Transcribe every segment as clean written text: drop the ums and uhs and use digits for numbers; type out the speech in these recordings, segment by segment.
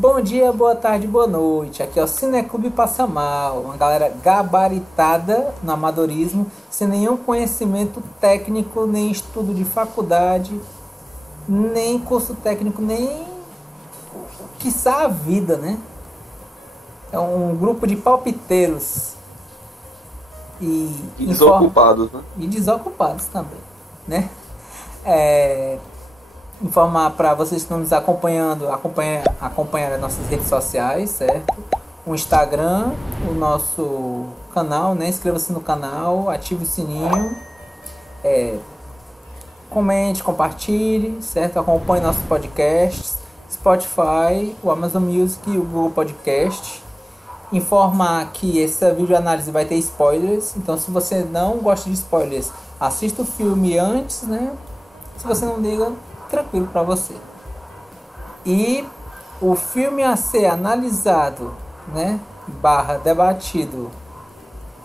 Bom dia, boa tarde, boa noite. Aqui é o Cineclube Passa Mal, uma galera gabaritada no amadorismo, sem nenhum conhecimento técnico, nem estudo de faculdade, nem curso técnico, nem quiçá a vida, né? É um grupo de palpiteiros E desocupados, né? e desocupados também, né? Informar para vocês que estão nos acompanhando, acompanhar as nossas redes sociais, certo? O Instagram, o nosso canal, né? Inscreva-se no canal, ative o sininho, comente, compartilhe, certo? Acompanhe nossos podcasts, Spotify, o Amazon Music e o Google Podcast. Informar que essa videoanálise vai ter spoilers, então se você não gosta de spoilers, assista o filme antes, né? Se você não liga, tranquilo para você. E o filme a ser analisado, né, barra debatido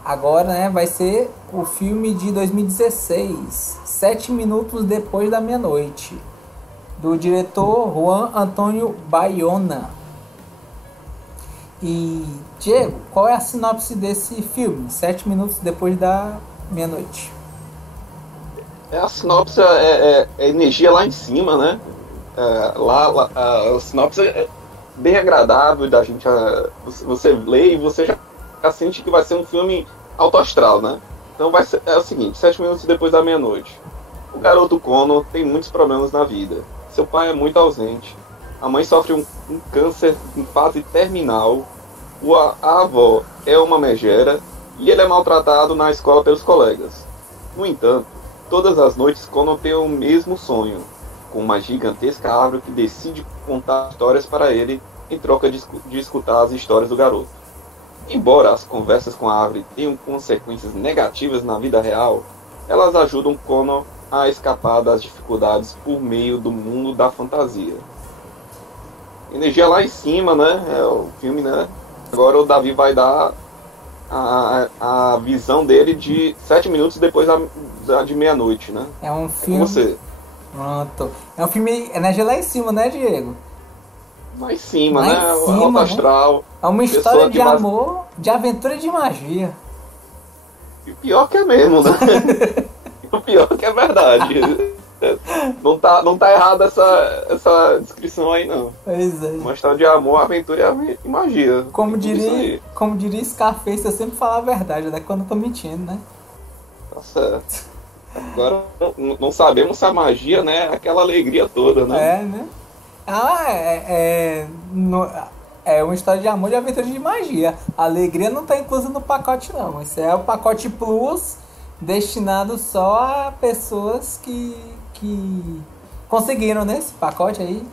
agora, né, vai ser o filme de 2016, 7 minutos depois da meia-noite, do diretor Juan Antônio Bayona. E Diego, qual é a sinopse desse filme, 7 minutos depois da meia-noite? A sinopse é energia lá em cima, né? A sinopse é bem agradável da gente. Você lê e você já sente que vai ser um filme alto astral, né? Então é o seguinte: 7 minutos depois da meia-noite. O garoto Connor tem muitos problemas na vida. Seu pai é muito ausente. A mãe sofre um câncer em fase terminal. A avó é uma megera. E ele é maltratado na escola pelos colegas. No entanto, todas as noites Connor tem o mesmo sonho, com uma gigantesca árvore que decide contar histórias para ele em troca de escutar as histórias do garoto. Embora as conversas com a árvore tenham consequências negativas na vida real, elas ajudam Connor a escapar das dificuldades por meio do mundo da fantasia. Energia lá em cima, né? É o filme, né? Agora o Davi vai dar a visão dele de 7 minutos depois de meia-noite, né? É um filme. Com você. Pronto. É um filme energia lá em cima, né, Diego? Lá em cima, Lá né? em cima, Alto né? astral. É uma Pessoa história que de amor, de aventura e de magia. E o pior que é mesmo, né? O pior que é verdade. Não tá errada essa descrição aí, não. Pois é. Uma história de amor, aventura e magia. Como Tudo isso aí. diria Scarface, eu sempre falo a verdade, até quando eu tô mentindo, né? Tá certo. Agora não sabemos se a magia, né, é aquela alegria toda, né? É, né? É uma história de amor e aventura de magia. A alegria não tá inclusa no pacote, não. Isso é o pacote plus destinado só a pessoas que conseguiram, né? Esse pacote aí.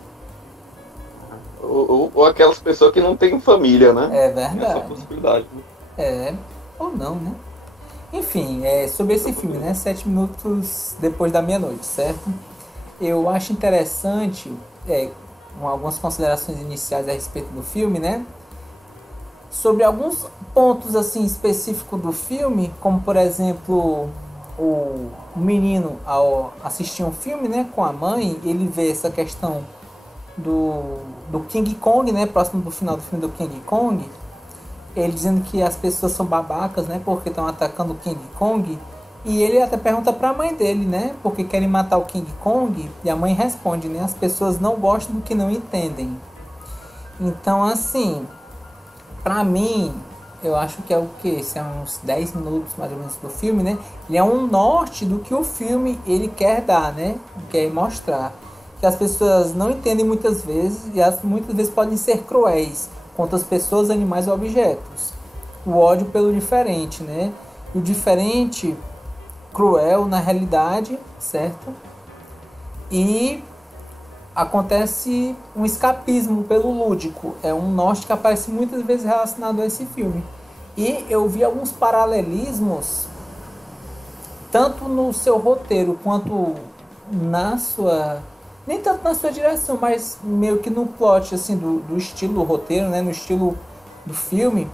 Ou aquelas pessoas que não têm família, né? É Tem essa verdade. possibilidade, né? É, ou não, né? Enfim, sobre esse filme, né? 7 minutos depois da meia-noite, certo? Eu acho interessante, algumas considerações iniciais a respeito do filme, né? Sobre alguns pontos, assim, específicos do filme, como, por exemplo, o menino, ao assistir um filme, né, com a mãe, ele vê essa questão do King Kong, né? Próximo do final do filme do King Kong, ele dizendo que as pessoas são babacas, né, porque estão atacando o King Kong, e ele até pergunta para a mãe dele, né, porque querem matar o King Kong, e a mãe responde, né, as pessoas não gostam do que não entendem. Então, assim, pra mim, eu acho que é o que? São uns 10 minutos mais ou menos do filme, né, ele é um norte do que o filme ele quer dar, né, quer mostrar, que as pessoas não entendem muitas vezes, e elas muitas vezes podem ser cruéis contra as pessoas, animais ou objetos. O ódio pelo diferente, né? E o diferente, cruel na realidade, certo? E acontece um escapismo pelo lúdico. É um norte que aparece muitas vezes relacionado a esse filme. E eu vi alguns paralelismos, tanto no seu roteiro quanto na sua... Nem tanto na sua direção, mas meio que no plot, assim, do estilo do roteiro, né? No estilo do filme.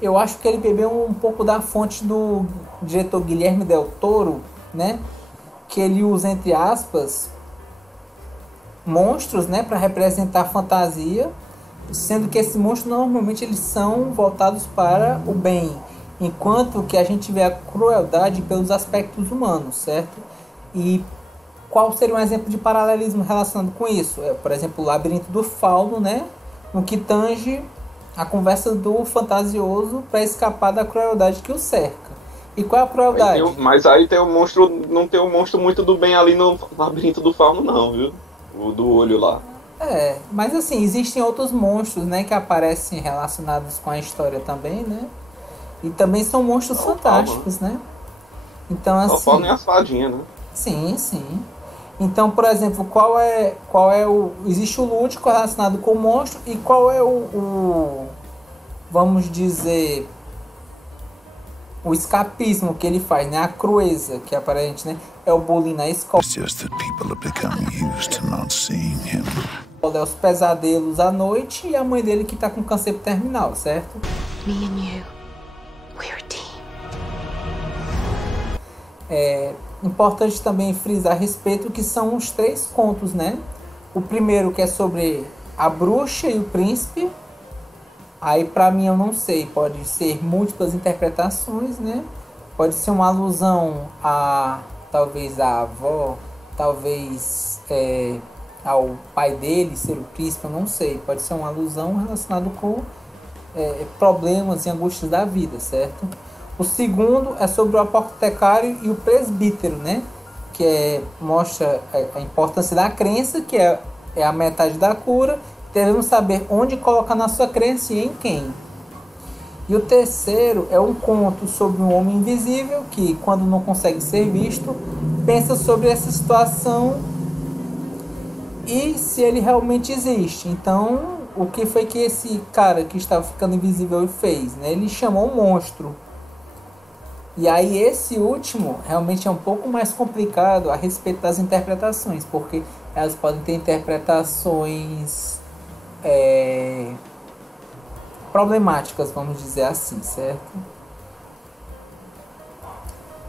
Eu acho que ele bebeu um pouco da fonte do diretor Guilherme Del Toro, né? Que ele usa, entre aspas, monstros, né? Para representar a fantasia, sendo que esses monstros normalmente eles são voltados para o bem, enquanto que a gente vê a crueldade pelos aspectos humanos, certo? E qual seria um exemplo de paralelismo relacionado com isso? Por exemplo, o Labirinto do Fauno, né? No que tange a conversa do fantasioso para escapar da crueldade que o cerca. E qual é a crueldade? Mas aí tem um monstro, não tem um monstro muito do bem ali no Labirinto do Fauno não, viu? O do olho lá. Mas assim, existem outros monstros, né, que aparecem relacionados com a história também, né? E também são monstros fantásticos, né? Então assim. O Fauno é a fadinha, né? Sim, sim. Então, por exemplo, qual é o... Existe o lúdico relacionado com o monstro e qual é vamos dizer, o escapismo que ele faz, né? A crueza que é aparente, né? É o bullying na escola. É os pesadelos à noite e a mãe dele que tá com câncer terminal, certo? Me and you, we're team. Importante também frisar a respeito que são os 3 contos, né? O primeiro que é sobre a bruxa e o príncipe. Aí pra mim eu não sei, pode ser múltiplas interpretações, né? Pode ser uma alusão a talvez a avó, talvez ao pai dele ser o príncipe, eu não sei. Pode ser uma alusão relacionada com problemas e angústias da vida, certo? O segundo é sobre o apotecário e o presbítero, né? Que mostra a importância da crença, que é a metade da cura. Devemos saber onde colocar nossa crença e em quem. E o terceiro é um conto sobre um homem invisível que, quando não consegue ser visto, pensa sobre essa situação e se ele realmente existe. Então, o que foi que esse cara que estava ficando invisível fez, né? Ele chamou um monstro. E aí esse último realmente é um pouco mais complicado a respeito das interpretações, porque elas podem ter interpretações problemáticas, vamos dizer assim, certo?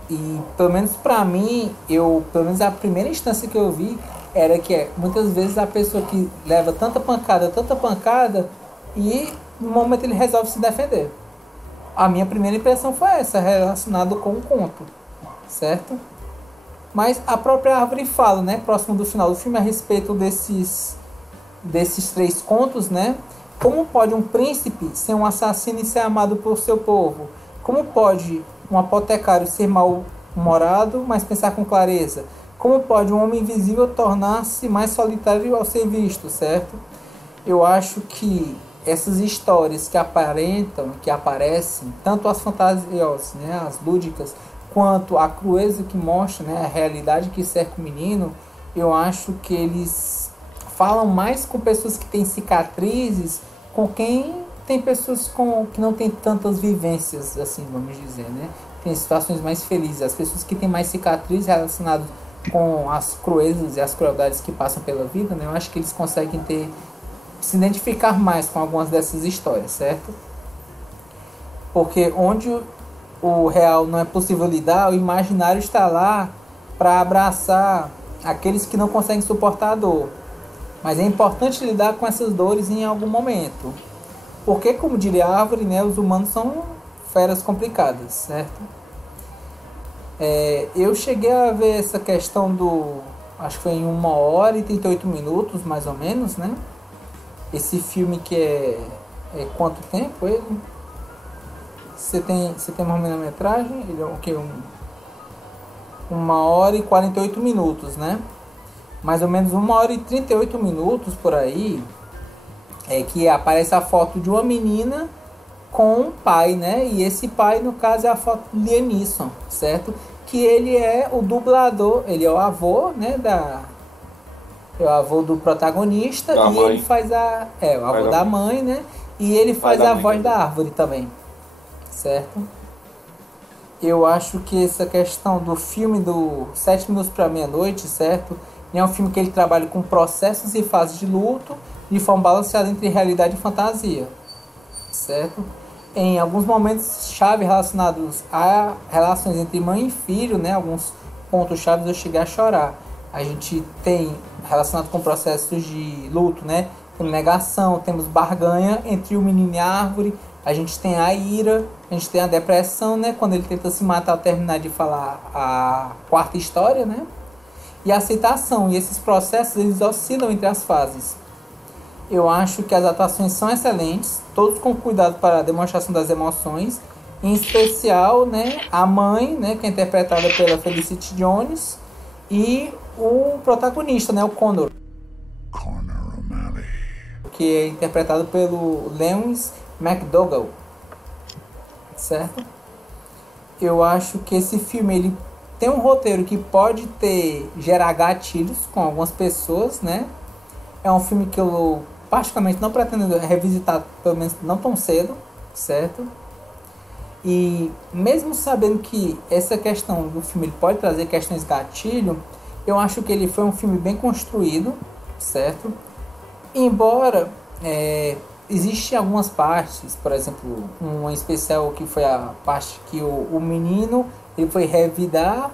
E pelo menos pra mim, pelo menos a primeira instância que eu vi era que muitas vezes a pessoa que leva tanta pancada e no momento ele resolve se defender. A minha primeira impressão foi essa, relacionada com o conto, certo? Mas a própria árvore fala, né, próximo do final do filme, a respeito desses 3 contos, né? Como pode um príncipe ser um assassino e ser amado por seu povo? Como pode um apotecário ser mal-humorado, mas pensar com clareza? Como pode um homem invisível tornar-se mais solitário ao ser visto, certo? Eu acho que essas histórias que aparecem, tanto as fantasiosas, né, as lúdicas, quanto a crueza que mostra, né, a realidade que cerca o menino, eu acho que eles falam mais com pessoas que têm cicatrizes, com quem tem pessoas que não tem tantas vivências, assim, vamos dizer, né? Tem situações mais felizes. As pessoas que têm mais cicatrizes relacionadas com as cruezas e as crueldades que passam pela vida, né? Eu acho que eles conseguem se identificar mais com algumas dessas histórias, certo? Porque onde o real não é possível lidar, o imaginário está lá para abraçar aqueles que não conseguem suportar a dor. Mas é importante lidar com essas dores em algum momento. Porque, como diria a árvore, né, os humanos são feras complicadas, certo? Eu cheguei a ver essa questão acho que foi em 1h38, mais ou menos, né? Esse filme que é quanto tempo ele? Você tem uma metragem? Ele é o que? 1h48, né? Mais ou menos 1h38 por aí, que aparece a foto de uma menina com um pai, né? E esse pai, no caso, é a foto do Liam Neeson, certo? Que ele é o dublador, ele é o avô, né? É o avô do protagonista da e mãe. Ele faz o avô da mãe, né? E ele faz a voz da árvore também, certo? Eu acho que essa questão do filme do 7 minutos para meia-noite, certo? É um filme que ele trabalha com processos e fases de luto de forma balanceada entre realidade e fantasia, certo? Em alguns momentos-chave relacionados a relações entre mãe e filho, né? Alguns pontos-chave eu cheguei a chorar. A gente tem relacionado com processos de luto, né? Tem negação, temos barganha entre o menino e a árvore, a gente tem a ira, a gente tem a depressão, né? Quando ele tenta se matar ao terminar de falar a quarta história, né? E a aceitação. E esses processos, eles oscilam entre as fases. Eu acho que as atuações são excelentes, todos com cuidado para a demonstração das emoções. Em especial, né, a mãe, né, que é interpretada pela Felicity Jones, e o protagonista, né, o Connor, que é interpretado pelo Lewis McDougall, certo? Eu acho que esse filme ele tem um roteiro que pode gerar gatilhos com algumas pessoas, né? É um filme que eu particularmente não pretendo revisitar, pelo menos não tão cedo, certo? E mesmo sabendo que essa questão do filme ele pode trazer questões gatilho, eu acho que ele foi um filme bem construído, certo? Embora existem algumas partes, por exemplo, uma especial que foi a parte que o menino ele foi revidar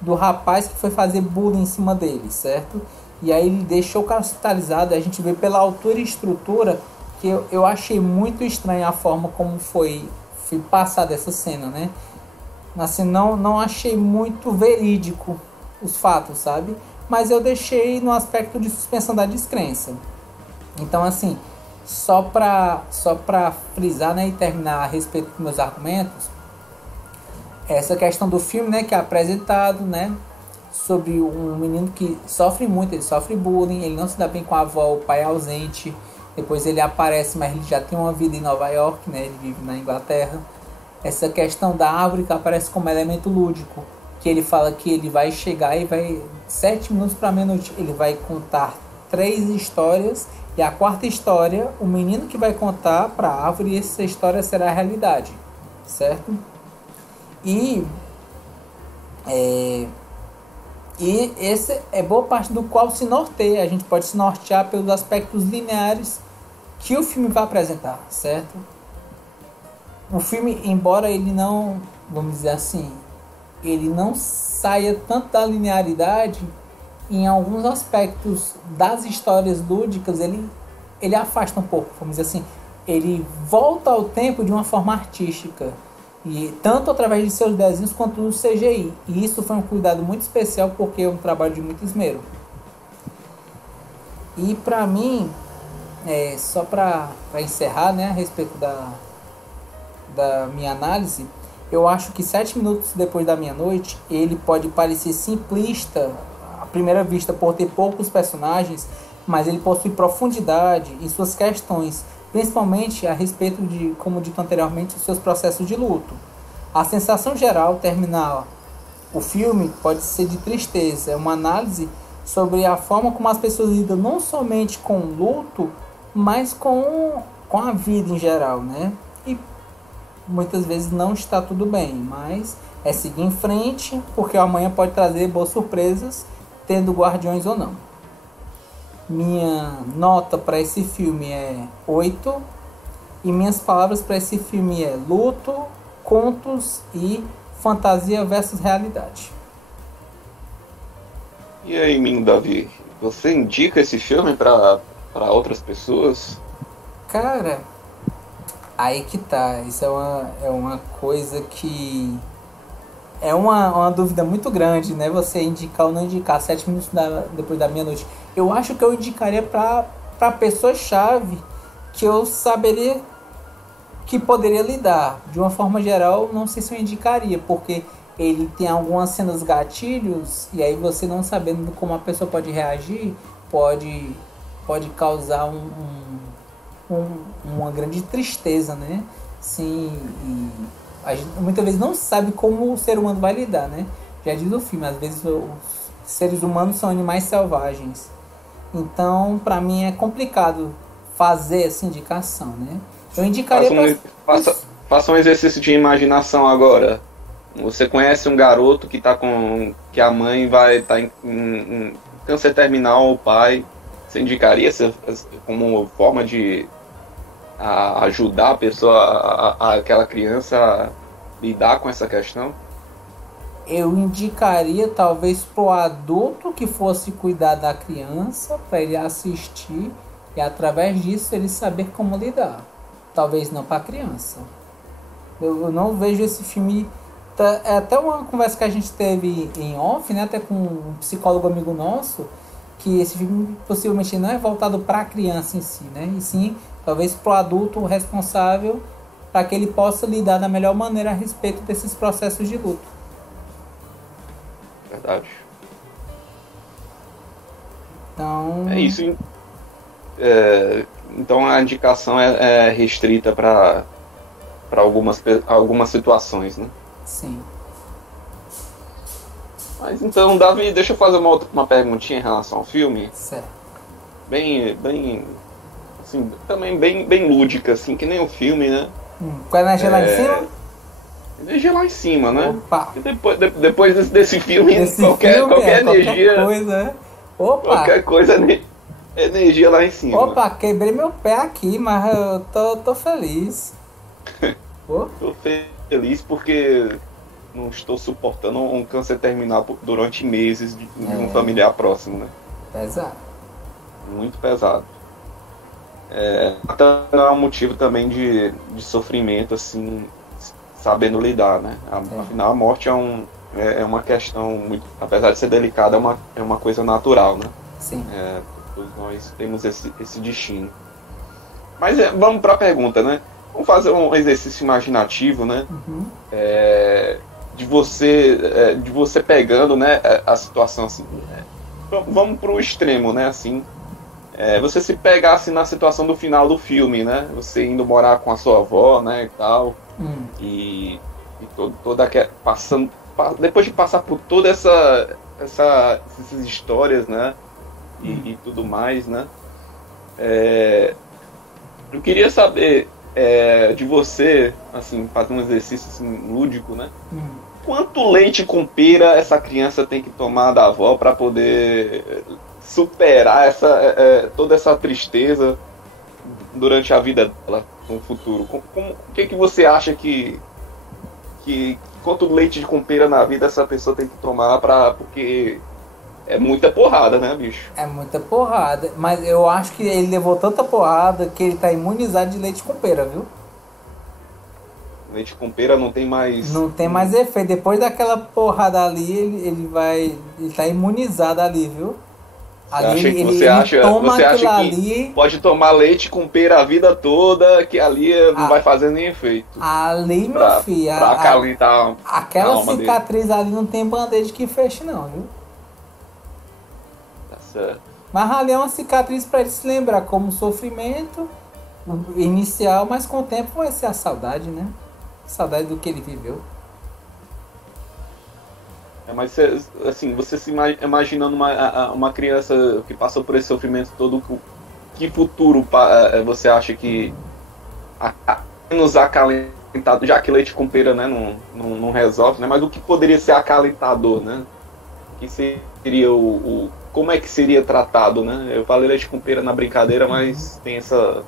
do rapaz que foi fazer bullying em cima dele, certo? E aí ele deixou o cara hospitalizado, a gente vê pela altura e estrutura que eu achei muito estranha a forma como foi passada essa cena, né? Assim, não achei muito verídico os fatos, sabe? Mas eu deixei no aspecto de suspensão da descrença. Então, assim, só pra frisar, né, e terminar a respeito dos meus argumentos, essa questão do filme, né, que é apresentado, né, sobre um menino que sofre muito, ele sofre bullying, ele não se dá bem com a avó, o pai é ausente, depois ele aparece, mas ele já tem uma vida em Nova York, né, ele vive na Inglaterra. Essa questão da árvore que aparece como elemento lúdico, que ele fala que ele vai chegar e vai, 7 minutos para meia-noite, ele vai contar 3 histórias, e a quarta história, o menino que vai contar para a árvore, e essa história será a realidade, certo? E esse é boa parte do qual se norteia. A gente pode se nortear pelos aspectos lineares que o filme vai apresentar, certo? O filme, embora ele não, vamos dizer assim, ele não saia tanto da linearidade, em alguns aspectos das histórias lúdicas, ele afasta um pouco, vamos dizer assim, ele volta ao tempo de uma forma artística, e tanto através de seus desenhos quanto no CGI. E isso foi um cuidado muito especial porque é um trabalho de muito esmero. E pra mim, só pra encerrar, né, a respeito da minha análise, eu acho que 7 minutos depois da meia-noite, ele pode parecer simplista à primeira vista por ter poucos personagens, mas ele possui profundidade em suas questões, principalmente a respeito de, como dito anteriormente, os seus processos de luto. A sensação geral terminal o filme pode ser de tristeza, é uma análise sobre a forma como as pessoas lidam não somente com o luto, mas com a vida em geral, né? E muitas vezes não está tudo bem, mas é seguir em frente, porque amanhã pode trazer boas surpresas, tendo guardiões ou não. Minha nota para esse filme é 8, e minhas palavras para esse filme é luto, contos e fantasia versus realidade. E aí, menino Davi, você indica esse filme para outras pessoas? Cara, aí que tá, isso é uma coisa que é uma dúvida muito grande, né? Você indicar ou não indicar 7 minutos depois da meia-noite. Eu acho que eu indicaria para pessoa-chave que eu saberia que poderia lidar. De uma forma geral, não sei se eu indicaria, porque ele tem algumas cenas gatilhos, e aí você não sabendo como a pessoa pode reagir, pode causar uma grande tristeza, né? Sim, e a gente muitas vezes não sabe como o ser humano vai lidar, né? Já diz o filme, às vezes os seres humanos são animais selvagens. Então, pra mim é complicado fazer essa indicação, né? Eu indicaria faça um exercício de imaginação agora. Você conhece um garoto que a mãe vai estar em câncer terminal, o pai. Você indicaria como forma de ajudar a pessoa, aquela criança a lidar com essa questão? Eu indicaria talvez pro adulto que fosse cuidar da criança, para ele assistir E através disso ele saber como lidar. Talvez não para criança. Eu não vejo esse filme. É até uma conversa que a gente teve em off, né? Até com um psicólogo amigo nosso, que esse filme possivelmente não é voltado para a criança em si, né? E sim, talvez para o adulto responsável, para que ele possa lidar da melhor maneira a respeito desses processos de luto. Verdade. Então. É isso. Então a indicação é restrita para algumas situações, né? Sim. Mas então, Davi, deixa eu fazer uma perguntinha em relação ao filme. Certo. Bem, assim, também bem lúdica, assim, que nem o filme, né? Com a energia lá em cima? Energia lá em cima, né? Opa! E depois desse filme, qualquer energia. Qualquer coisa, né? Opa! Qualquer coisa, energia lá em cima. Opa, quebrei meu pé aqui, mas eu tô feliz. Tô feliz porque não estou suportando um câncer terminal durante meses de um familiar próximo, né? Pesado. Muito pesado. Até é um motivo também de sofrimento, assim, sabendo lidar, né? Afinal, a morte é uma questão muito, apesar de ser delicada, é uma coisa natural, né? Sim. Todos nós temos esse destino. Mas vamos para a pergunta, né? Vamos fazer um exercício imaginativo, né? Uhum. De você pegando, né, a situação assim. Vamos para o extremo, né? Assim, você se pegasse na situação do final do filme, né? Você indo morar com a sua avó, né, e tal. E toda aquela depois de passar por toda essas histórias, né? E tudo mais, né? Eu queria saber de você, assim, fazer um exercício assim, lúdico, né? Quanto leite com pera essa criança tem que tomar da avó para poder superar toda essa tristeza durante a vida dela no futuro? O que você acha que quanto leite com pera na vida essa pessoa tem que tomar porque é muita porrada, né, bicho? É muita porrada. Mas eu acho que ele levou tanta porrada que ele tá imunizado de leite com pera, viu? Leite com pera não tem mais... Não tem mais efeito. Depois daquela porrada ali, ele tá imunizado ali, viu? Você acha que pode tomar leite com pera a vida toda, que ali não vai fazer nem efeito? Ali, meu filho... Pra acalentar aquela cicatriz ali não tem bandeja que feche, não, viu? Certo. Mas ali é uma cicatriz para ele se lembrar como sofrimento inicial, mas com o tempo vai ser a saudade, né? Saudade do que ele viveu. Mas assim, você se imaginando uma criança que passou por esse sofrimento todo, que futuro você acha que nos acalentado, já que leite com pera, né, não resolve, né? Mas o que poderia ser acalentador, né? Que seria como é que seria tratado, né? Eu falei leite com pera na brincadeira, mas tem essa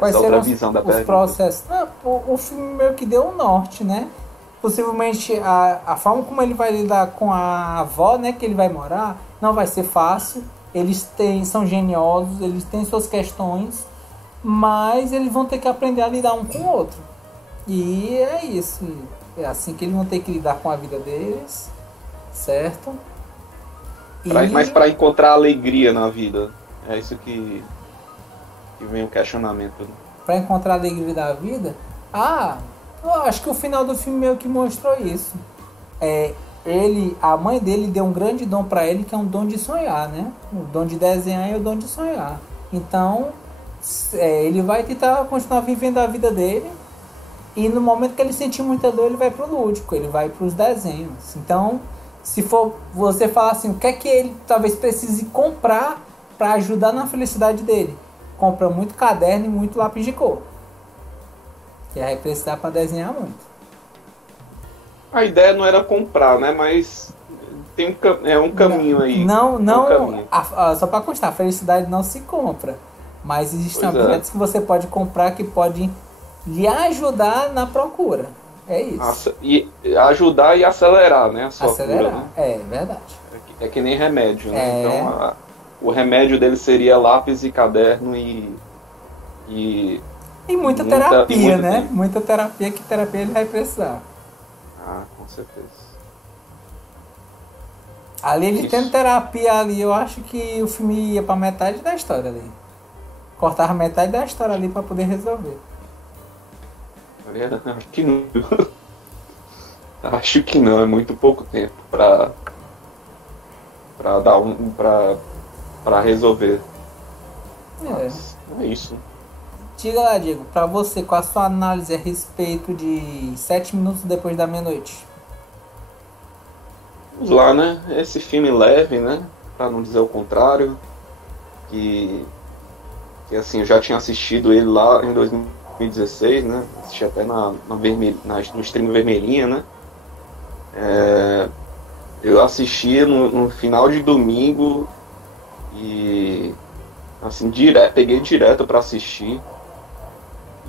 outra visão da pergunta. Os processos. O filme meio que deu um norte, né? Possivelmente a forma como ele vai lidar com a avó, né, que ele vai morar, não vai ser fácil. Eles são geniosos, eles têm suas questões, mas eles vão ter que aprender a lidar um com o outro. E é isso. É assim que eles vão ter que lidar com a vida deles, certo? Mas para encontrar alegria na vida, é isso que vem o questionamento. Para encontrar a alegria da vida? Eu acho que o final do filme meio que mostrou isso. A mãe dele deu um grande dom para ele, que é um dom de sonhar, né? O dom de desenhar e o dom de sonhar. Então, ele vai tentar continuar vivendo a vida dele. E no momento que ele sentir muita dor, ele vai pro lúdico, ele vai pros desenhos. Então, se for você falar assim, o que é que ele talvez precise comprar para ajudar na felicidade dele? Compra muito caderno e muito lápis de cor. Que vai precisar para desenhar muito. A ideia não era comprar, né? Mas tem um caminho aí. Só para constar, a felicidade não se compra. Mas existem objetos que você pode comprar que podem lhe ajudar na procura. É isso. E ajudar e acelerar, né? A sua acelerar, cura, né? É verdade. É que nem remédio, né? Então o remédio dele seria lápis e caderno e E muita terapia, né? Muita terapia, que terapia ele vai precisar. Ah, com certeza. Ali ele tendo terapia ali, eu acho que o filme ia pra metade da história ali. Cortava metade da história ali pra poder resolver. Acho que não. Acho que não, é muito pouco tempo pra dar pra resolver. Mas é isso. Diga lá, Diego, pra você, qual a sua análise a respeito de 7 minutos depois da meia-noite? Vamos lá, né? Esse filme leve, né? Pra não dizer o contrário. Que assim, eu já tinha assistido ele lá em 2016, né? Assisti até no stream vermelhinha, né? Eu assisti no final de domingo e assim, peguei direto pra assistir.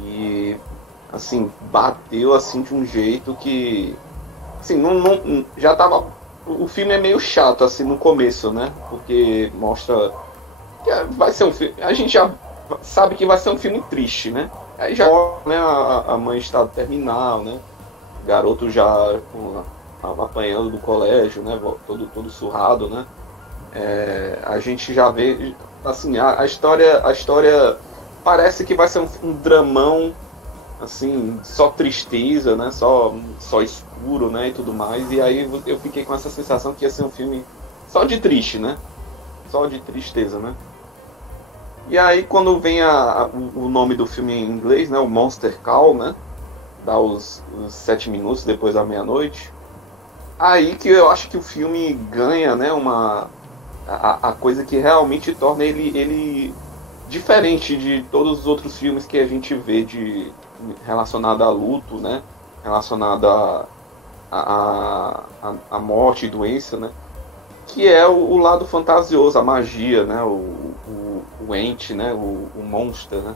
E assim, bateu assim de um jeito que assim, não já tava. O filme é meio chato assim no começo, né? Porque mostra que vai ser um filme. A gente já sabe que vai ser um filme triste, né? Aí já, né, a mãe em estado terminal, né? O garoto já apanhando do colégio, né? Todo surrado, né? A gente já vê assim, a história parece que vai ser um dramão, assim, só tristeza, né? Só escuro, né? E tudo mais. E aí eu fiquei com essa sensação que ia ser um filme só de triste, né? Só de tristeza, né? E aí quando vem o nome do filme em inglês, né? O Monster Call, né? Dá os 7 minutos depois da meia-noite. Aí que eu acho que o filme ganha, né? A coisa que realmente torna ele diferente de todos os outros filmes que a gente vê relacionado a luto, né? Relacionado a morte e doença, né? Que é o lado fantasioso, a magia, né? O ente, né? O monster, né?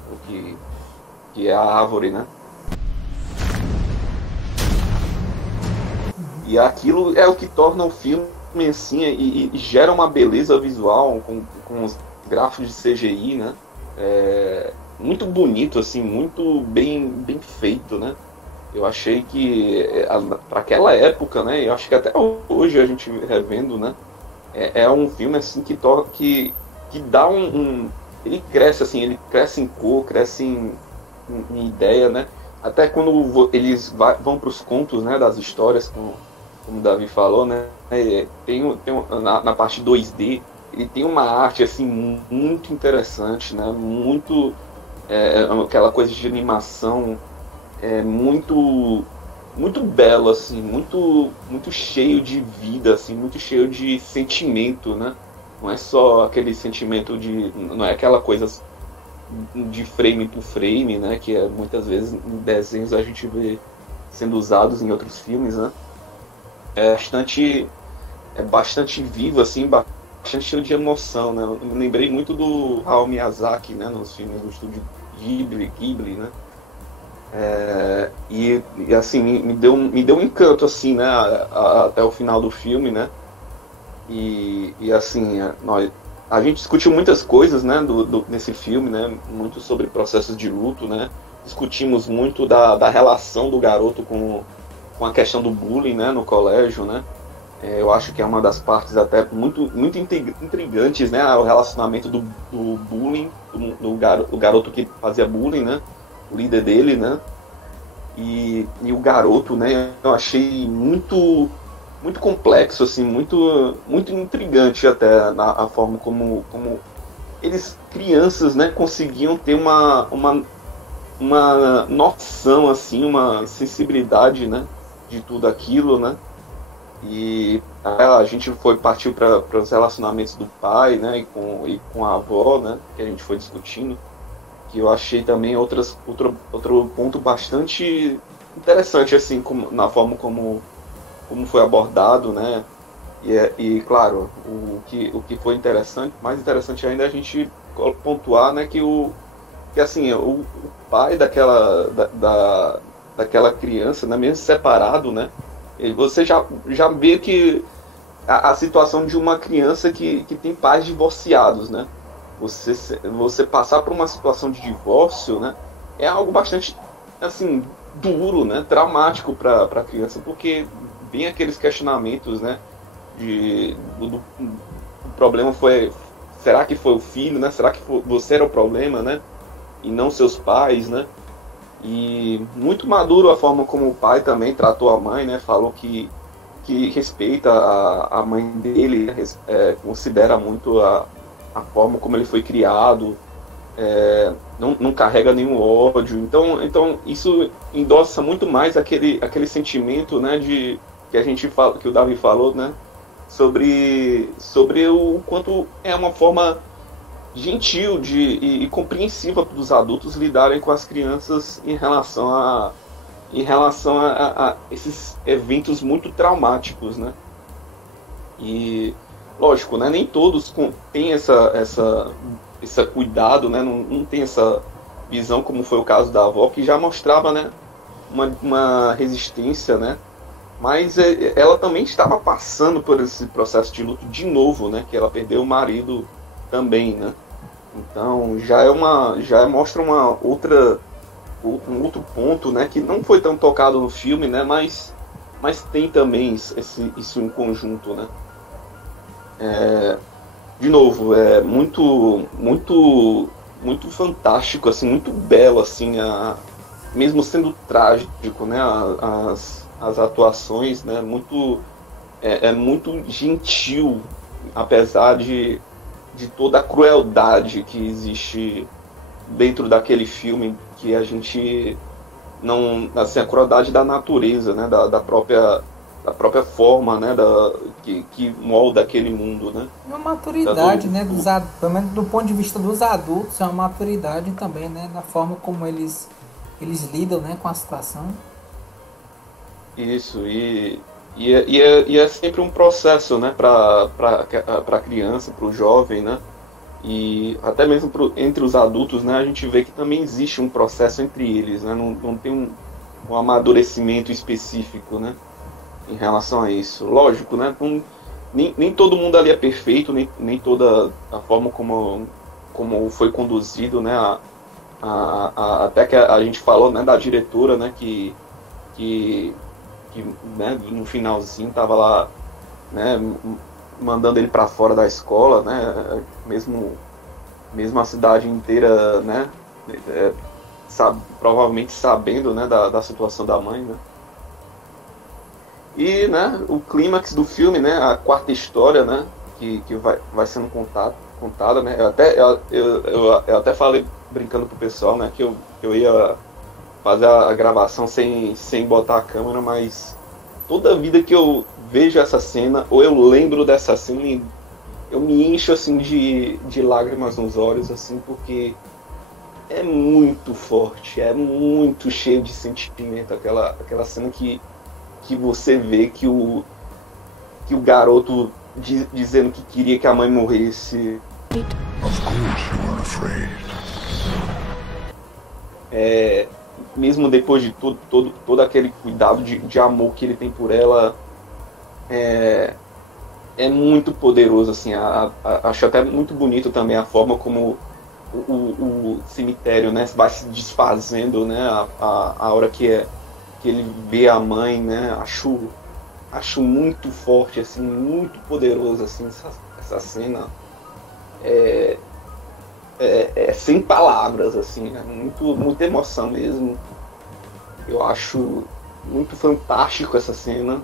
Que é a árvore, né? E aquilo é o que torna o filme assim, e gera uma beleza visual com os gráficos de CGI, né? Muito bonito, assim, muito bem feito, né? Eu achei que para aquela época, né? Eu acho que até hoje a gente revendo, né? É um filme assim que dá ele cresce assim, ele cresce em cor, cresce em ideia, né? Até quando eles vão para os contos, né? Das histórias, como o Davi falou, né? Na parte 2D, ele tem uma arte assim muito interessante, né? Muito aquela coisa de animação muito belo, assim, muito cheio de vida, assim, muito cheio de sentimento, né? Não é só aquele sentimento não é aquela coisa de frame por frame, né? Que muitas vezes em desenhos a gente vê sendo usados em outros filmes, né? Bastante vivo, assim, bastante cheio de emoção, né? Eu me lembrei muito do Hayao Miyazaki, né? Nos filmes do estúdio Ghibli, né? E assim, me deu um encanto, assim, né? Até o final do filme, né? E assim, a gente discutiu muitas coisas, né? Nesse filme, né? Muito sobre processos de luto, né? Discutimos muito da relação do garoto com a questão do bullying, né, no colégio, né? Eu acho que é uma das partes até muito intrigantes, né? O relacionamento do bullying, do garoto que fazia bullying, né? O líder dele, né? E o garoto, né? Eu achei muito complexo, assim, muito intrigante até a forma como eles, crianças, né? Conseguiam ter uma noção, assim, uma sensibilidade, né? De tudo aquilo, né? E a gente partiu para os relacionamentos do pai, né? E com a avó, né? Que a gente foi discutindo, que eu achei também outro ponto bastante interessante, assim, na forma como foi abordado, né? E claro, o que foi interessante, mais interessante ainda é a gente pontuar, né? Que assim, o pai daquela criança, né, mesmo separado, né? Você já vê que a situação de uma criança que tem pais divorciados, né? Você passar por uma situação de divórcio, né? É algo bastante, assim, duro, né? Traumático para a criança, porque vem aqueles questionamentos, né? O problema foi, será que foi o filho, né? Será que você era o problema, né? E não seus pais, né? E muito maduro a forma como o pai também tratou a mãe, né? Falou que respeita a mãe dele, considera muito a forma como ele foi criado, não carrega nenhum ódio. Então isso endossa muito mais aquele sentimento, né, que a gente fala, que o Davi falou, né, sobre o quanto é uma forma gentil e compreensiva dos adultos lidarem com as crianças em relação a esses eventos muito traumáticos, né? E lógico, né? Nem todos têm esse cuidado, né? Não tem essa visão, como foi o caso da avó, que já mostrava, né, uma resistência, né? Mas ela também estava passando por esse processo de luto de novo, né? Que ela perdeu o marido também, né? Então já mostra um outro ponto, né, que não foi tão tocado no filme, né, mas tem também isso em conjunto, né. De novo, é muito fantástico, assim, muito belo, assim, mesmo sendo trágico, né, as atuações, né, muito gentil, apesar de toda a crueldade que existe dentro daquele filme, que a gente não, assim, a crueldade da natureza, né, da própria forma, né, que molda aquele mundo, né. Uma maturidade, né, pelo menos do ponto de vista dos adultos, é uma maturidade também, né, na forma como eles lidam, né, com a situação. Isso, é sempre um processo, né, para a criança, para o jovem, né, e até mesmo entre os adultos, né, a gente vê que também existe um processo entre eles, né, não tem um amadurecimento específico, né, em relação a isso. Lógico, né, nem todo mundo ali é perfeito, nem toda a forma como foi conduzido, né, até que a gente falou, né, da diretora, né, que né, no finalzinho tava lá, né, mandando ele para fora da escola, né, mesmo a cidade inteira, né, provavelmente sabendo, né, da situação da mãe, né. E, né, o clímax do filme, né, a quarta história, né, que vai sendo contada, né, eu até falei brincando pro pessoal, né, que eu ia fazer a gravação sem botar a câmera, mas toda vida que eu vejo essa cena, ou eu lembro dessa cena, eu me encho, assim, de lágrimas nos olhos, assim, porque é muito forte, é muito cheio de sentimento, aquela cena que você vê que o garoto dizendo que queria que a mãe morresse. Of course you are afraid. Mesmo depois de todo aquele cuidado de amor que ele tem por ela, é muito poderoso, assim. Acho até muito bonito também a forma como o cemitério, né, vai se desfazendo, né, a hora que ele vê a mãe, né. Acho muito forte, assim, muito poderoso, assim, essa cena. Sem palavras, assim, muita emoção mesmo. Eu acho muito fantástico essa cena,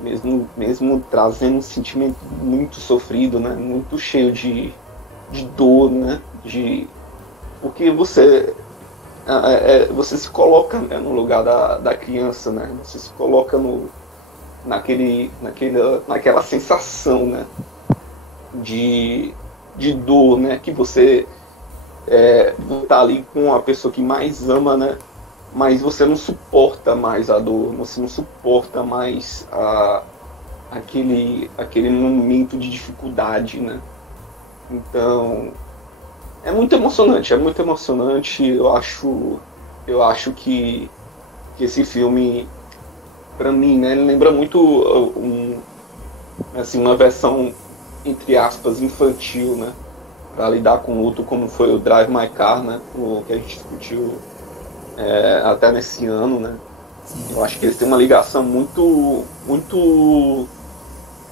mesmo trazendo um sentimento muito sofrido, né, muito cheio de dor, né, porque você se coloca, né, no lugar da criança, né, você se coloca naquela sensação, né, de dor, né, que você tá ali com a pessoa que mais ama, né, mas você não suporta mais a dor, você não suporta mais aquele momento de dificuldade, né. Então é muito emocionante. Eu acho que esse filme pra mim, né, ele lembra muito assim, uma versão, entre aspas, infantil, né, para lidar com o luto, como foi o Drive My Car, né, o que a gente discutiu até nesse ano, né. Eu acho que eles têm uma ligação muito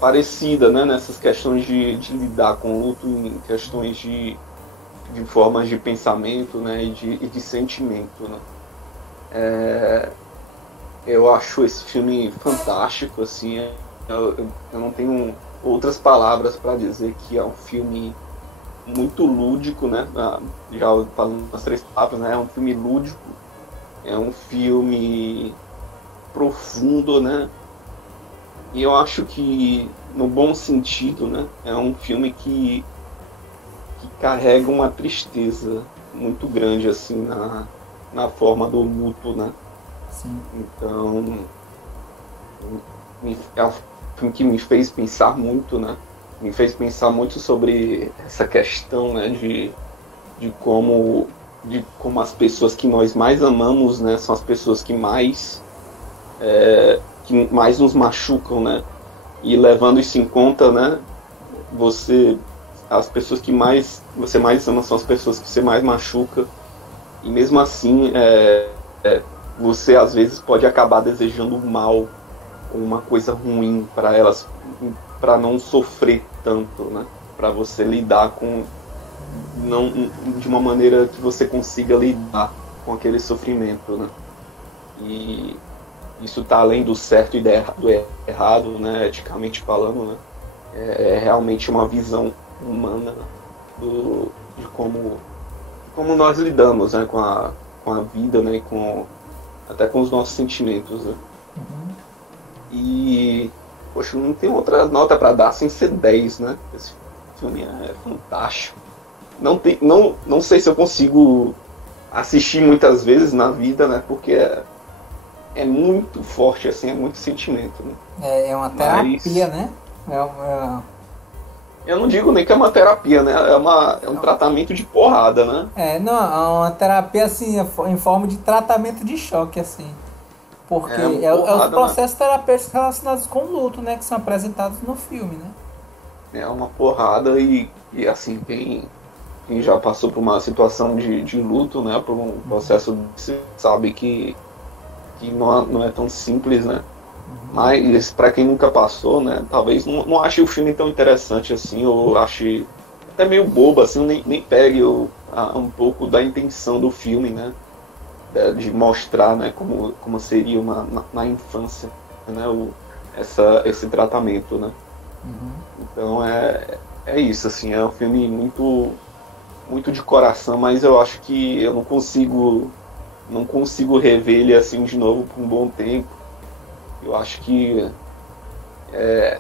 parecida, né, nessas questões de lidar com o luto, em questões de formas de pensamento, né, e de sentimento, né. Eu acho esse filme fantástico, assim, eu não tenho outras palavras para dizer que é um filme muito lúdico, né, já falando as 3 palavras, né, é um filme lúdico, é um filme profundo, né, e eu acho que, no bom sentido, né, é um filme que carrega uma tristeza muito grande, assim, na forma do luto, né. Sim. Então, é um filme que me fez pensar muito, né? Me fez pensar muito sobre essa questão, né? De como as pessoas que nós mais amamos, né? São as pessoas que mais nos machucam, né? E levando isso em conta, né? As pessoas que você mais ama são as pessoas que você mais machuca. E mesmo assim, você às vezes pode acabar desejando mal, uma coisa ruim para elas, para não sofrer tanto, né? Para você lidar com de uma maneira que você consiga lidar com aquele sofrimento, né? E isso tá além do certo e do errado, né? Eticamente falando, né? É realmente uma visão humana de como nós lidamos, né? Com a vida, né? E até com os nossos sentimentos, né? E, poxa, não tem outra nota para dar sem ser 10, né? Esse filme é fantástico. Não sei se eu consigo assistir muitas vezes na vida, né? Porque é muito forte, assim, é muito sentimento, né? É uma terapia, né? Eu não digo nem que é uma terapia, né? É um tratamento de porrada, né? Não, é uma terapia, assim, em forma de tratamento de choque, assim. Porque os processos terapêuticos relacionados com o luto, né? Que são apresentados no filme, né? É uma porrada e assim, quem já passou por uma situação de luto, né? Por um processo, você sabe que não é tão simples, né? Mas para quem nunca passou, né? Talvez não ache o filme tão interessante assim, ou ache até meio bobo, assim, nem pegue um pouco da intenção do filme, né? De mostrar, né, como seria na infância, né, esse tratamento, né. Então é isso, assim, é um filme muito, muito de coração, mas eu acho que eu não consigo rever ele assim de novo por um bom tempo. Eu acho que é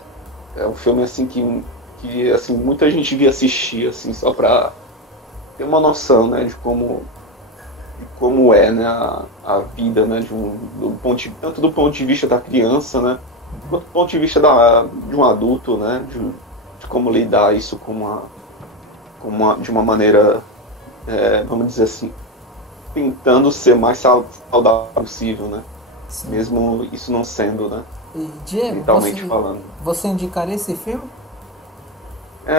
um filme assim que assim, muita gente devia assistir, assim, só para ter uma noção, né, de como é, né, a vida, né, tanto do ponto de vista da criança, né, quanto do ponto de vista de um adulto, né, de como lidar isso de uma maneira, vamos dizer assim, tentando ser mais saudável possível, né. Sim. Mesmo isso não sendo, né. E, Diego, mentalmente falando. Você indicaria esse filme?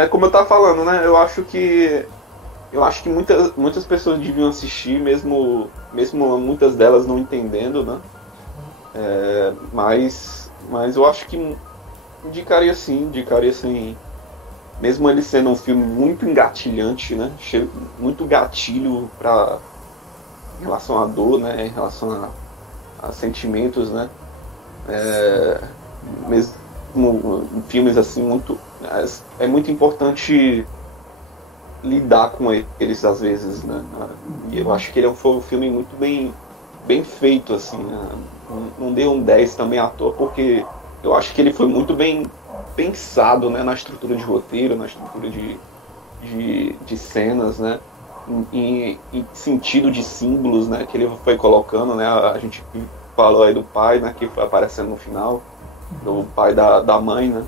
Como eu estava falando, né, eu acho que muitas pessoas deviam assistir, mesmo muitas delas não entendendo, né? Mas eu acho que indicaria sim, mesmo ele sendo um filme muito engatilhante, né? Muito gatilho em relação à dor, né? Em relação a sentimentos, né? Mesmo em filmes assim, é muito importante lidar com eles às vezes, né? E eu acho que ele foi um filme muito bem feito, assim, né? Não dei um 10 também à toa, porque eu acho que ele foi muito bem pensado, né? Na estrutura de roteiro, na estrutura de cenas, né? Em sentido de símbolos, né? Que ele foi colocando, né? A gente falou aí do pai, né? Que foi aparecendo no final, do pai da mãe, né?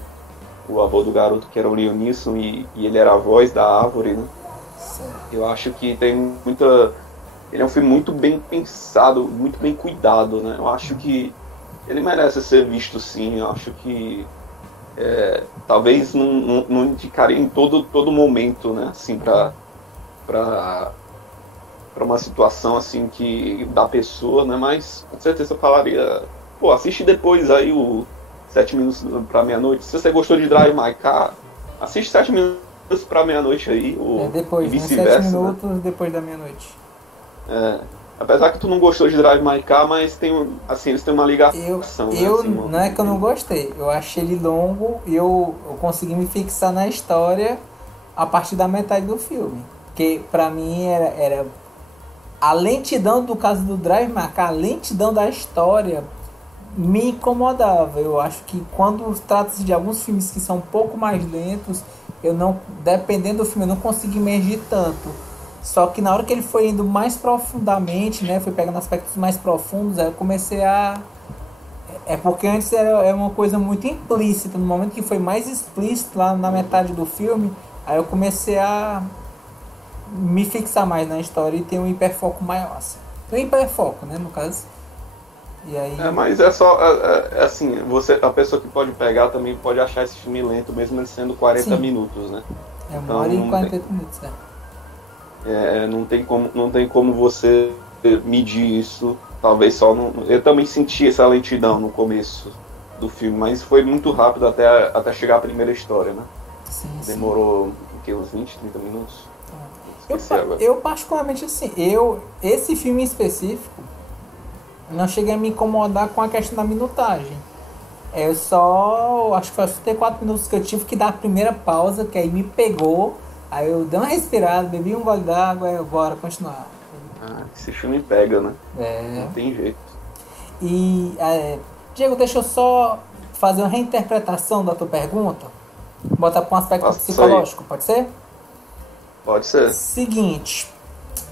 O avô do garoto, que era o Liam Neeson, e ele era a voz da árvore, né? Eu acho que tem muita... Ele é um filme muito bem pensado, muito bem cuidado, né? Eu acho que ele merece ser visto sim. Eu acho que talvez não indicaria em todo momento, né? Assim, para uma situação assim que da pessoa, né? Mas com certeza eu falaria, pô, assiste depois aí o 7 minutos para meia-noite. Se você gostou de Drive My Car, assiste 7 minutos para meia-noite aí, depois, e né? 7 vice-versa. minutos Né? depois da meia-noite. Apesar que tu não gostou de Drive My Car, mas assim, eles têm uma ligação, né? Assim, Não é que eu não gostei, eu achei ele longo e eu consegui me fixar na história a partir da metade do filme. Porque pra mim era a lentidão do caso do Drive My Car, a lentidão da história me incomodava. Eu acho que quando trata-se de alguns filmes que são um pouco mais lentos, eu não, dependendo do filme, eu não consegui imergir tanto. Só que na hora que ele foi indo mais profundamente, né, foi pegando aspectos mais profundos, aí eu comecei a... porque antes era uma coisa muito implícita. No momento que foi mais explícito, lá na metade do filme, aí eu comecei a me fixar mais na história e ter um hiperfoco maior, assim. Um hiperfoco, né, no caso. E aí... mas só, assim, a pessoa que pode pegar também pode achar esse filme lento, mesmo ele sendo 40 Sim. minutos, né? Uma hora e 48 minutos, não tem como você medir isso. Talvez só eu também senti essa lentidão no começo do filme, mas foi muito rápido até chegar a primeira história, né? Sim, demorou uns 20, 30 minutos. Eu particularmente assim, esse filme em específico não cheguei a me incomodar com a questão da minutagem. Eu só acho que foi os 34 minutos que eu tive que dar a primeira pausa, que aí me pegou. Aí eu dei uma respirada, bebi um gole d'água e bora continuar. Esse filme pega, né? Não tem jeito. E, Diego, deixa eu só fazer uma reinterpretação da tua pergunta. Botar para um aspecto psicológico, pode ser? Pode ser. Seguinte,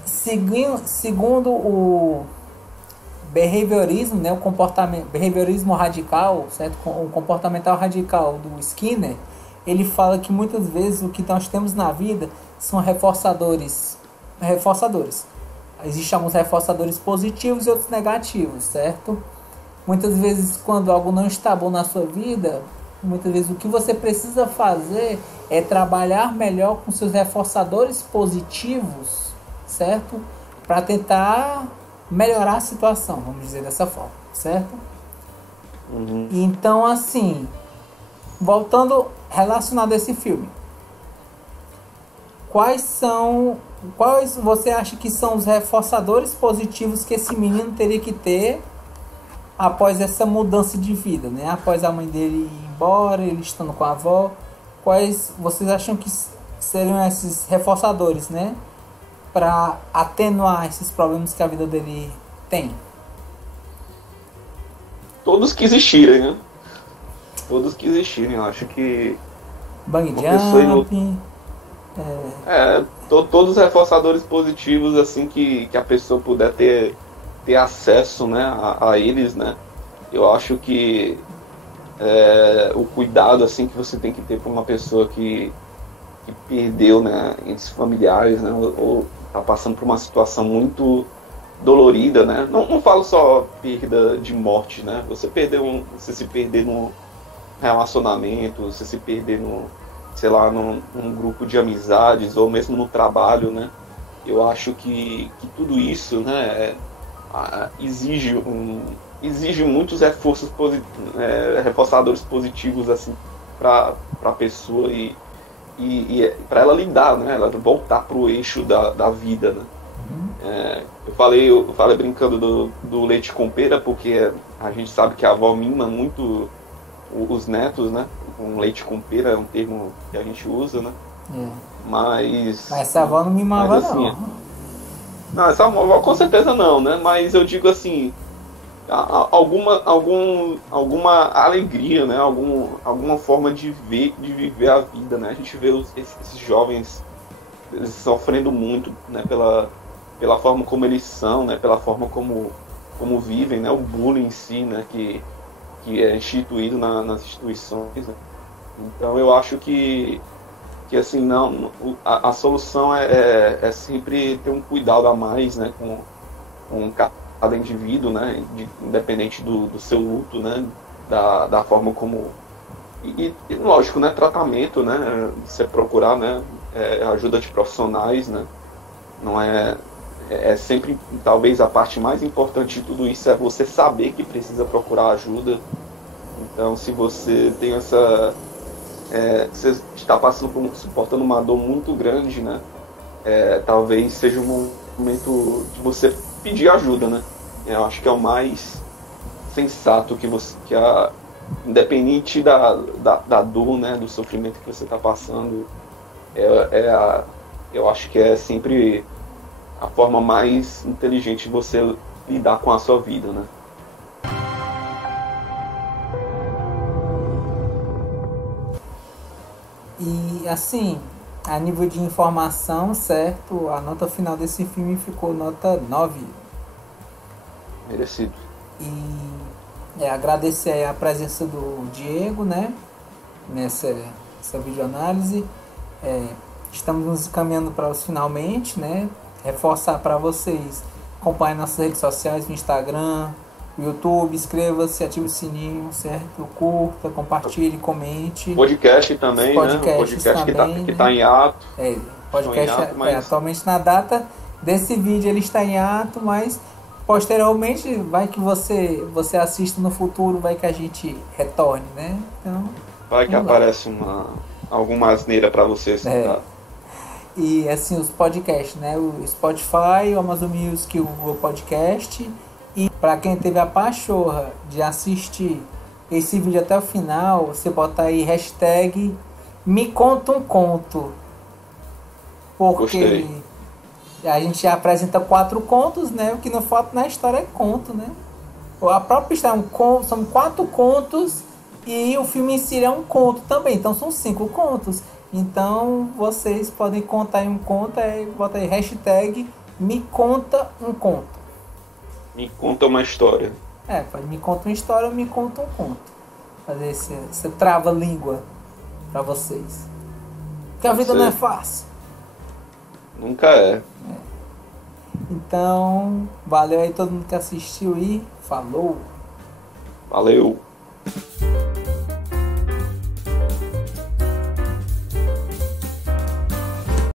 segundo o behaviorismo, né, behaviorismo radical, certo? O comportamental radical do Skinner, ele fala que muitas vezes o que nós temos na vida são reforçadores. Existem alguns reforçadores positivos e outros negativos, certo? Muitas vezes, quando algo não está bom na sua vida, muitas vezes o que você precisa fazer é trabalhar melhor com seus reforçadores positivos, certo? Para tentar melhorar a situação, vamos dizer dessa forma, certo? Uhum. Então, assim, voltando relacionado a esse filme, quais você acha que são os reforçadores positivos que esse menino teria que ter após essa mudança de vida, né? Após a mãe dele ir embora, ele estando com a avó, quais vocês acham que seriam esses reforçadores, né? Para atenuar esses problemas que a vida dele tem? Todos que existirem, né? Todos que existirem, eu acho que... Bang jump... todos os reforçadores positivos, assim, que a pessoa puder ter acesso, né, a eles, né? Eu acho que o cuidado, assim, que você tem que ter para uma pessoa que perdeu, né, entes familiares, né, ou tá passando por uma situação muito dolorida, né? Não falo só perda de morte, né? Você se perder num relacionamento, você se perder sei lá, num grupo de amizades ou mesmo no trabalho, né? Eu acho que tudo isso, né, exige muitos reforçadores positivos, assim, para a pessoa e para ela lidar, né? Ela voltar para o eixo da vida, né? Eu falei brincando do leite com pera, porque a gente sabe que a avó mima muito os netos, né? Um leite com pera é um termo que a gente usa, né? Mas essa avó não mimava, assim, não, essa avó com certeza não, né? Mas eu digo assim, alguma alegria, né? Alguma forma de viver a vida, né? A gente vê esses jovens eles sofrendo muito, né? Pela forma como eles são, né? Pela forma como vivem, né? O bullying em si, né? Que é instituído nas instituições, né? Então eu acho que assim, não, a solução é sempre ter um cuidado a mais, né? Com cada indivíduo, né, independente do seu luto, né, da forma como e lógico, né, tratamento, né, você procurar, né, ajuda de profissionais, né, não é sempre, talvez a parte mais importante de tudo isso é você saber que precisa procurar ajuda. Então, se você tem você está suportando uma dor muito grande, né, talvez seja um momento de você pedir ajuda, né. Eu acho que é o mais sensato independente da dor, né, do sofrimento que você está passando, eu acho que é sempre a forma mais inteligente de você lidar com a sua vida, né? E assim, a nível de informação, certo? A nota final desse filme ficou nota 9. Merecido. E agradecer aí a presença do Diego, né? Nessa videoanálise. Estamos nos encaminhando para os finalmente, né? Reforçar para vocês acompanhar nossas redes sociais no Instagram, no YouTube, inscreva-se, ative o sininho, certo? Curta, compartilhe, comente. Podcast também, podcast, né? O podcast também, que tá em ato. Podcast em ato, mas... atualmente na data desse vídeo ele está em ato, mas posteriormente vai que você assista no futuro, vai que a gente retorne, né? Então, vai que aparece alguma asneira para você escutar. E assim, os podcasts, né? O Spotify, o Amazon Music, o Google Podcast. E para quem teve a pachorra de assistir esse vídeo até o final, você bota aí hashtag me conta um conto. Porque Gostei. a gente apresenta 4 contos, né? O que não falta na história é conto, né? A própria história são 4 contos e o filme em si é um conto também. Então são 5 contos. Então vocês podem contar em um conto, bota aí hashtag me conta um conto. Me conta uma história. Pode me conta uma história ou me conta um conto. Fazer esse trava-língua pra vocês. Porque a vida não é fácil. Nunca é. Então, valeu aí todo mundo que assistiu e falou! Valeu!